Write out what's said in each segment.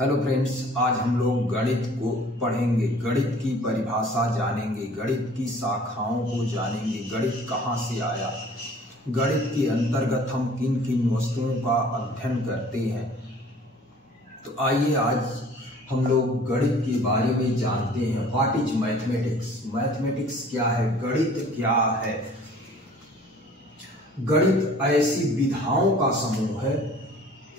Hello friends, आज हम लोग गणित को पढ़ेंगे, गणित की परिभाषा जानेंगे, गणित की शाखाओं को जानेंगे, गणित कहाँ से आया, गणित के अंतर्गत हम किन किन वस्तुओं का अध्ययन करते हैं। तो आइए आज हम लोग गणित के बारे में जानते हैं। What is mathematics? मैथमेटिक्स क्या है, गणित क्या है? गणित ऐसी विधाओं का समूह है।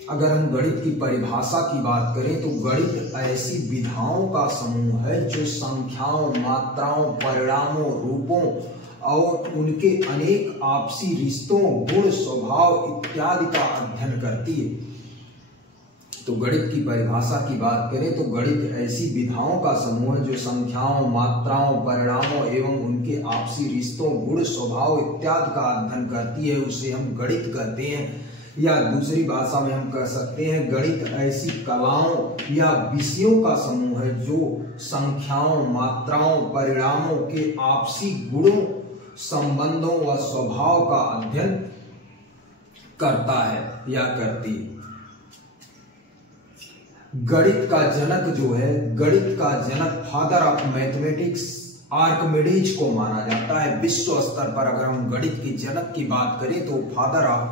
अगर हम गणित की परिभाषा की बात करें तो गणित ऐसी विधाओं का समूह है जो संख्याओं, मात्राओं, परिणामों, रूपों और उनके अनेक आपसी रिश्तों, गुण, स्वभाव इत्यादि का अध्ययन करती है। तो गणित की परिभाषा की बात करें तो गणित ऐसी विधाओं का समूह है जो संख्याओं, मात्राओं, परिणामों एवं उनके आपसी रिश्तों, गुण, स्वभाव इत्यादि का अध्ययन करती है। उसे हम गणित कहते हैं, या दूसरी भाषा में हम कह सकते हैं गणित ऐसी कलाओं या विषयों का समूह है जो संख्याओं, मात्राओं, परिणामों के आपसी गुणों, संबंधों व स्वभाव का अध्ययन करता है या करती है। गणित का जनक जो है, गणित का जनक, फादर ऑफ मैथमेटिक्स, आर्किमिडीज को माना जाता है। विश्व स्तर पर अगर हम गणित के जनक की बात करें तो फादर ऑफ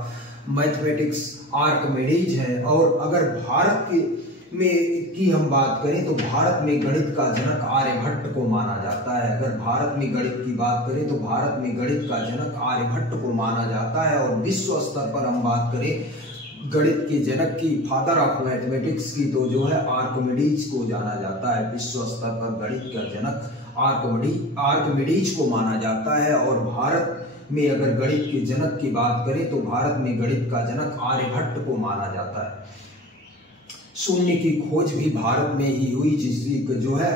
मैथमेटिक्स आर्किमिडीज है। और अगर भारत की हम बात करें तो भारत में गणित का जनक आर्यभट्ट को माना जाता है। अगर भारत में गणित की बात करें तो भारत में गणित का जनक आर्यभट्ट को माना जाता है। और विश्व स्तर पर हम बात करें गणित के जनक की, फादर ऑफ मैथमेटिक्स की, तो जो है आर्किमिडीज को जाना जाता है। विश्व स्तर पर गणित का जनक आर्किमिडीज को माना जाता है। और भारत में अगर गणित के जनक की बात करें तो भारत में गणित का जनक आर्यभट्ट को माना जाता है। शून्य की खोज भी भारत में ही हुई, जिसकी जो है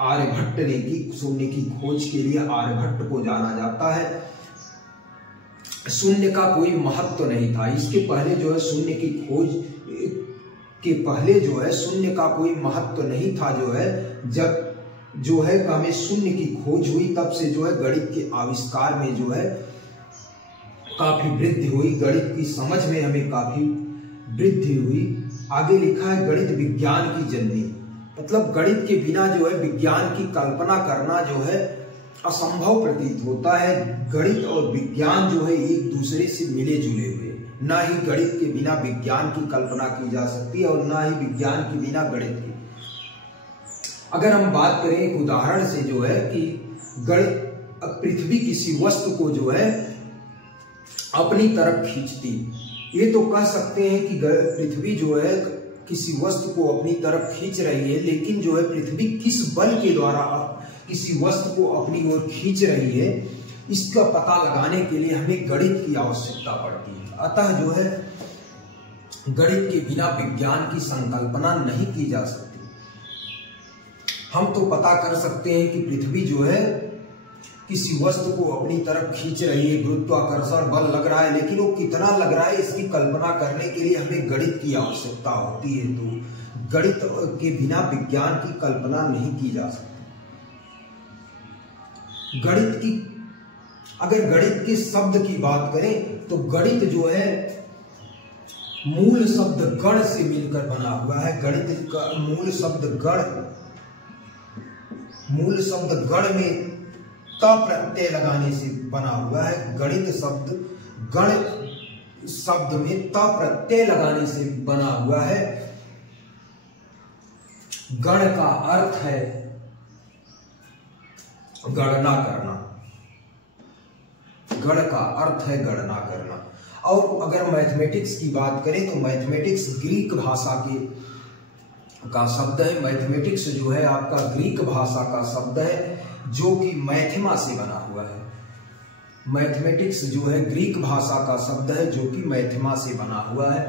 आर्यभट्ट ने की। शून्य की खोज के लिए आर्यभट्ट को जाना जाता है। शून्य का कोई महत्व नहीं था, इसके पहले जो है शून्य की खोज के पहले जो है शून्य का कोई महत्व नहीं था। जो है जब जो है हमें शून्य की खोज हुई तब से जो है गणित के आविष्कार में जो है काफी वृद्धि हुई, गणित की समझ में हमें काफी वृद्धि हुई। आगे लिखा है गणित विज्ञान की जननी, मतलब गणित के बिना जो है विज्ञान की कल्पना करना जो है असंभव प्रतीत होता है। गणित और विज्ञान जो है एक दूसरे से मिले जुले हुए, ना ही गणित के बिना विज्ञान की कल्पना की जा सकती है और ना ही विज्ञान के बिना गणित की। अगर हम बात करें एक उदाहरण से जो है कि पृथ्वी किसी वस्तु को जो है अपनी तरफ खींचती, ये तो कह सकते हैं कि पृथ्वी जो है किसी वस्तु को अपनी तरफ खींच रही है, लेकिन जो है पृथ्वी किस बल के द्वारा किसी वस्तु को अपनी ओर खींच रही है, इसका पता लगाने के लिए हमें गणित की आवश्यकता पड़ती है। अतः जो है गणित के बिना विज्ञान की संकल्पना नहीं की जा सकती। हम तो पता कर सकते हैं कि पृथ्वी जो है किसी वस्तु को अपनी तरफ खींच रही है, गुरुत्वाकर्षण बल लग रहा है, लेकिन वो कितना लग रहा है इसकी कल्पना करने के लिए हमें गणित की आवश्यकता होती है। तो गणित के बिना विज्ञान की कल्पना नहीं की जा सकती। अगर गणित के शब्द की बात करें तो गणित जो है मूल शब्द गण से मिलकर बना हुआ है। गणित का मूल शब्द गण में त प्रत्यय लगाने से बना हुआ है। गणित शब्द गण शब्द में त प्रत्यय लगाने से बना हुआ है। गण का अर्थ है गणना करना, गण का अर्थ है गणना करना। और अगर मैथमेटिक्स की बात करें तो मैथमेटिक्स ग्रीक भाषा का शब्द है। मैथमेटिक्स जो है आपका ग्रीक भाषा का शब्द है जो कि मैथेमा से बना हुआ है। मैथमेटिक्स जो है ग्रीक भाषा का शब्द है जो कि मैथेमा से बना हुआ है।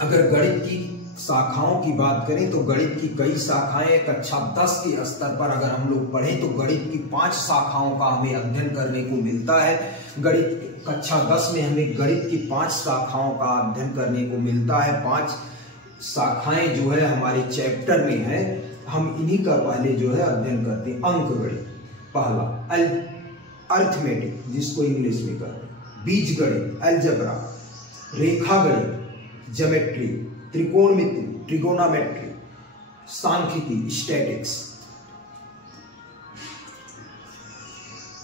अगर गणित की शाखाओं की बात करें तो गणित की कई शाखाएं, कक्षा 10 के स्तर पर अगर हम लोग पढ़ें तो गणित की 5 शाखाओं का हमें अध्ययन करने को मिलता है। गणित कक्षा 10 में हमें गणित की 5 शाखाओं का अध्ययन करने को मिलता है। 5 शाखाएं जो है हमारे चैप्टर में है, हम इन्हीं का पहले जो है अध्ययन करते हैं। अंक गणित पहला, अर्थमेटिक जिसको इंग्लिश में कहते हैं, बीज गणित, अलजेब्रा, रेखा गणित, ज्योमेट्री, त्रिकोणमिति, ट्रिगोनोमेट्री, सांख्यिकी, स्टैटिक्स।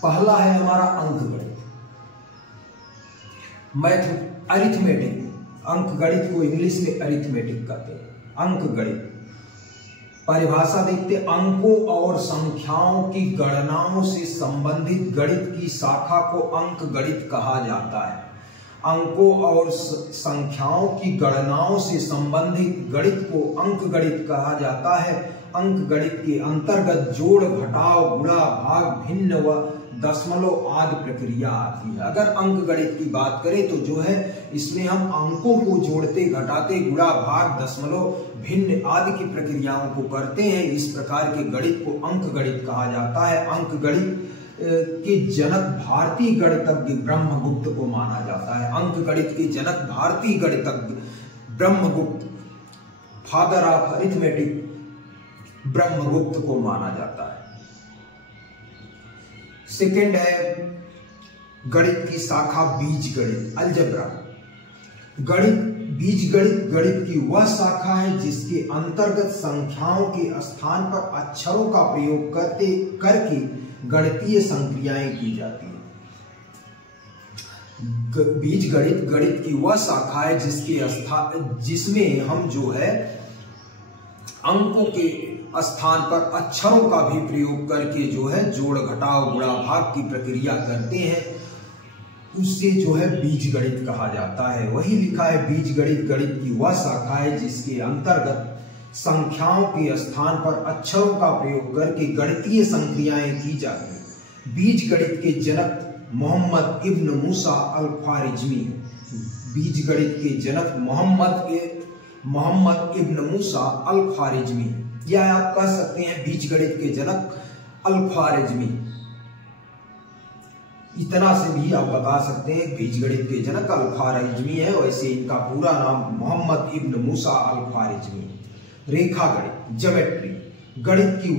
पहला है हमारा अंकगणित, मैथ अरिथमेटिक। अंकगणित को इंग्लिश में अरिथमेटिक कहते हैं। अंकगणित परिभाषा देखते, अंकों और संख्याओं की गणनाओं से संबंधित गणित की शाखा को अंकगणित कहा जाता है। अंकों और संख्याओं की गणनाओं से संबंधित गणित को अंकगणित कहा जाता है। अंकगणित के अंतर्गत जोड़, घटाव, गुणा, भाग, भिन्न व दशमलव आदि प्रक्रिया आती है। अगर अंकगणित की बात करें तो जो है इसमें हम अंकों को जोड़ते, घटाते, गुणा, भाग, दशमलव, भिन्न आदि की प्रक्रियाओं को करते हैं। इस प्रकार के गणित को अंकगणित कहा जाता है। अंकगणित के जनक भारतीय गणितज्ञ ब्रह्मगुप्त को माना जाता है। अंकगणित के जनक भारतीय गणितज्ञ Brahmagupta, father of arithmetic, Brahmagupta को माना जाता है। सेकेंड है गणित की शाखा बीजगणित, अलजेब्रा। गणित, बीजगणित गणित की वह शाखा है जिसके अंतर्गत संख्याओं के स्थान पर अक्षरों का प्रयोग करके गणितीय संक्रियाएं की जाती है। बीजगणित गणित की वह शाखा है जिसमें हम जो है अंकों के स्थान पर अक्षरों का भी प्रयोग करके जो है जोड़, घटाव, गुणा, भाग की प्रक्रिया करते हैं। उससे जो है बीजगणित कहा जाता है। वही लिखा है, बीजगणित गणित की वह शाखा है जिसके अंतर्गत संख्याओं के स्थान पर अक्षरों का प्रयोग करके गणितीय संक्रियाएं की जाती है। बीजगणित के जनक मोहम्मद इब्न मूसा अल ख्वारिज़मी। बीजगणित के जनक मोहम्मद इब्न मूसा अल ख्वारिज़मी, या आप कह सकते हैं बीजगणित के जनक अल ख्वारिज़मी। इतना से भी आप बता सकते हैं बीजगणित के जनक अल ख्वारिज़मी है। वैसे इनका पूरा नाम मोहम्मद इब्न मूसा अल ख्वारिज़मी। रेखा गणित, ज्योमेट्री, गणित की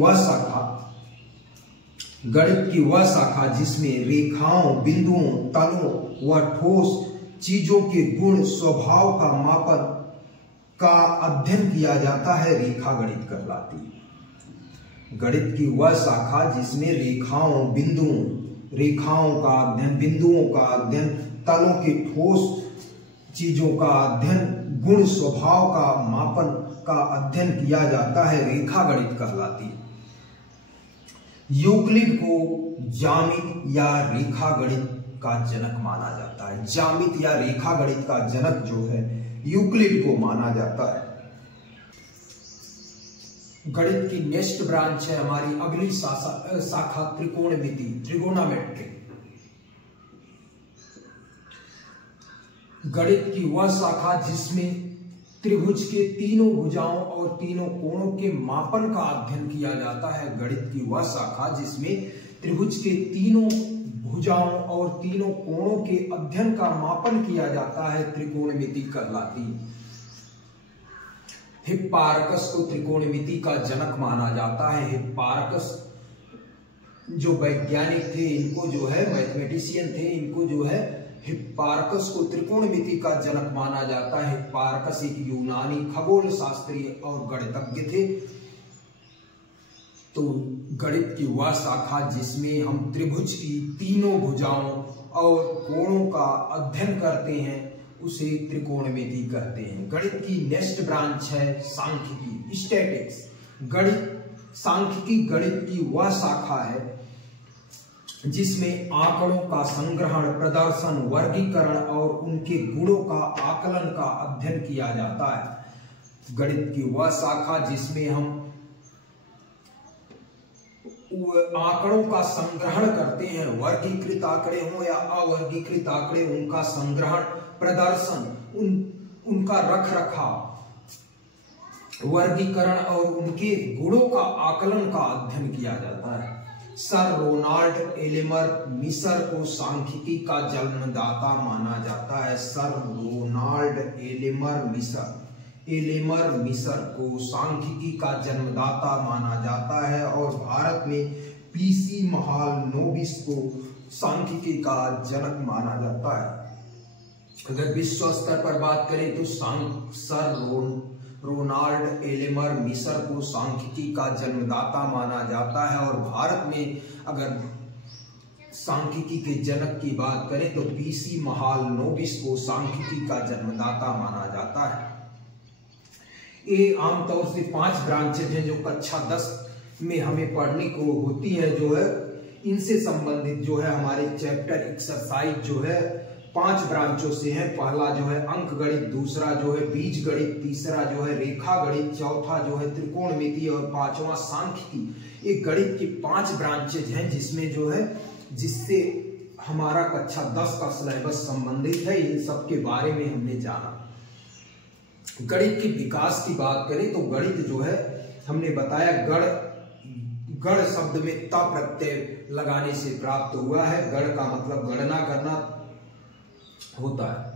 वह शाखा जिसमें रेखाओं, बिंदुओं, तलों व ठोस चीजों के गुण, स्वभाव का मापन का अध्ययन किया जाता है, रेखा गणित कहलाती है। गणित की वह शाखा जिसमें रेखाओं, रेखाओं का अध्ययन, बिंदुओं का अध्ययन, तलों के ठोस चीजों का अध्ययन, गुण, स्वभाव का मापन का अध्ययन किया जाता है, रेखा गणित कहलाती है। यूक्लिड को ज्यामिति या रेखा गणित का जनक माना जाता है। ज्यामिति या रेखा गणित का जनक जो है यूक्लिड को माना जाता है। गणित की नेक्स्ट ब्रांच है हमारी अगली शाखा त्रिकोणमिति, ट्रिगोनोमेट्री। गणित की वह शाखा जिसमें त्रिभुज के तीनों भुजाओं और तीनों कोणों के मापन का अध्ययन किया जाता है। गणित की वह शाखा जिसमें त्रिभुज के तीनों भुजाओं और तीनों कोणों के अध्ययन का मापन किया जाता है, त्रिकोणमिति कहलाती है। हिप्पारकस को त्रिकोणमिति का जनक माना जाता है। हिप्पारकस जो वैज्ञानिक थे, इनको जो है मैथमेटिशियन थे, इनको जो है हिप्पारकस को त्रिकोणमिति का जनक माना जाता है। हिप्पारकस एक यूनानी खगोल शास्त्री और गणितज्ञ थे। तो गणित की वह शाखा जिसमें हम त्रिभुज की तीनों भुजाओं और कोणों का अध्ययन करते हैं उसे त्रिकोणमिति कहते हैं। गणित की नेक्स्ट ब्रांच है सांख्यिकी, स्टैटिक्स। सांख्यिकी गणित की वह शाखा है जिसमें आंकड़ों का संग्रहण, प्रदर्शन, वर्गीकरण और उनके गुणों का आकलन का अध्ययन किया जाता है। गणित की वह शाखा जिसमें हम आंकड़ों का संग्रहण करते हैं, वर्गीकृत आंकड़े हों या अवर्गीकृत आंकड़े, उनका संग्रहण, प्रदर्शन, उनका रख रखाव, वर्गीकरण और उनके गुणों का आकलन का अध्ययन किया जाता है। सर रोनाल्ड एलेमर मिसर को सांख्यिकी का जन्मदाता माना जाता है। सर रोनाल्ड एलेमर मिसर को सांख्यिकी का जन्मदाता माना जाता है और भारत में पीसी महालनोबिस को सांख्यिकी का जनक माना जाता है। अगर विश्व स्तर पर बात करें तो सर रोनाल्ड एलेमर मिस्र को सांख्यिकी का जन्मदाता माना जाता है। और भारत में अगर सांख्यिकी के जनक की बात करें तो पीसी महालनोबिस को सांख्यिकी का जन्मदाता माना जाता है। ये आमतौर से 5 ब्रांचेज हैं जो कक्षा 10 में हमें पढ़ने को होती है, जो है इनसे संबंधित जो है हमारे चैप्टर एक्सरसाइज जो है 5 ब्रांचों से है। पहला जो है अंक गणित, दूसरा जो है बीज गणित, तीसरा जो है रेखा गणित, चौथा जो है त्रिकोणमिति और 5वां सांख्यिकी। एक गणित की 5 ब्रांचेज हैं जिसमें जो है जिससे हमारा कक्षा 10 का सिलेबस संबंधित है। इन सब के बारे में हमने जाना। गणित के विकास की बात करें तो गणित जो है हमने बताया गण शब्द में त प्रत्यय लगाने से प्राप्त हुआ है। गण का मतलब गणना करना होता है।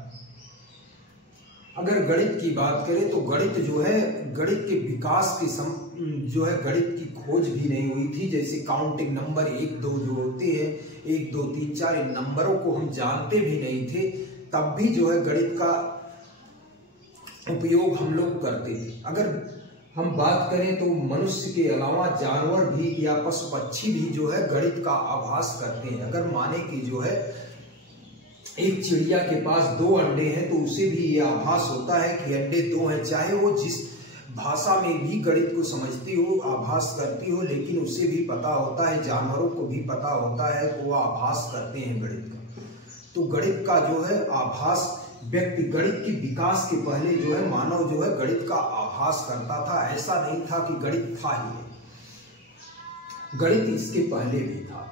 अगर गणित की बात करें तो गणित जो है गणित के विकास की जो है गणित की खोज भी नहीं हुई थी। जैसे काउंटिंग नंबर 1 2 जो होते हैं 1 2 3 4 इन नंबरों को हम जानते भी नहीं थे, तब भी जो है गणित का उपयोग हम लोग करते थे। अगर हम बात करें तो मनुष्य के अलावा जानवर भी या पशु पक्षी भी जो है गणित का आभास करते हैं। अगर माने कि जो है एक चिड़िया के पास 2 अंडे हैं तो उसे भी ये आभास होता है कि अंडे 2 हैं, चाहे वो जिस भाषा में भी गणित को समझती हो, आभास करती हो, लेकिन उसे भी पता होता है, जानवरों को भी पता होता है तो वो आभास करते हैं गणित का। तो गणित का जो है आभास व्यक्ति गणित के विकास के पहले जो है मानव जो है गणित का आभास करता था। ऐसा नहीं था कि गणित था ही, गणित इसके पहले भी था।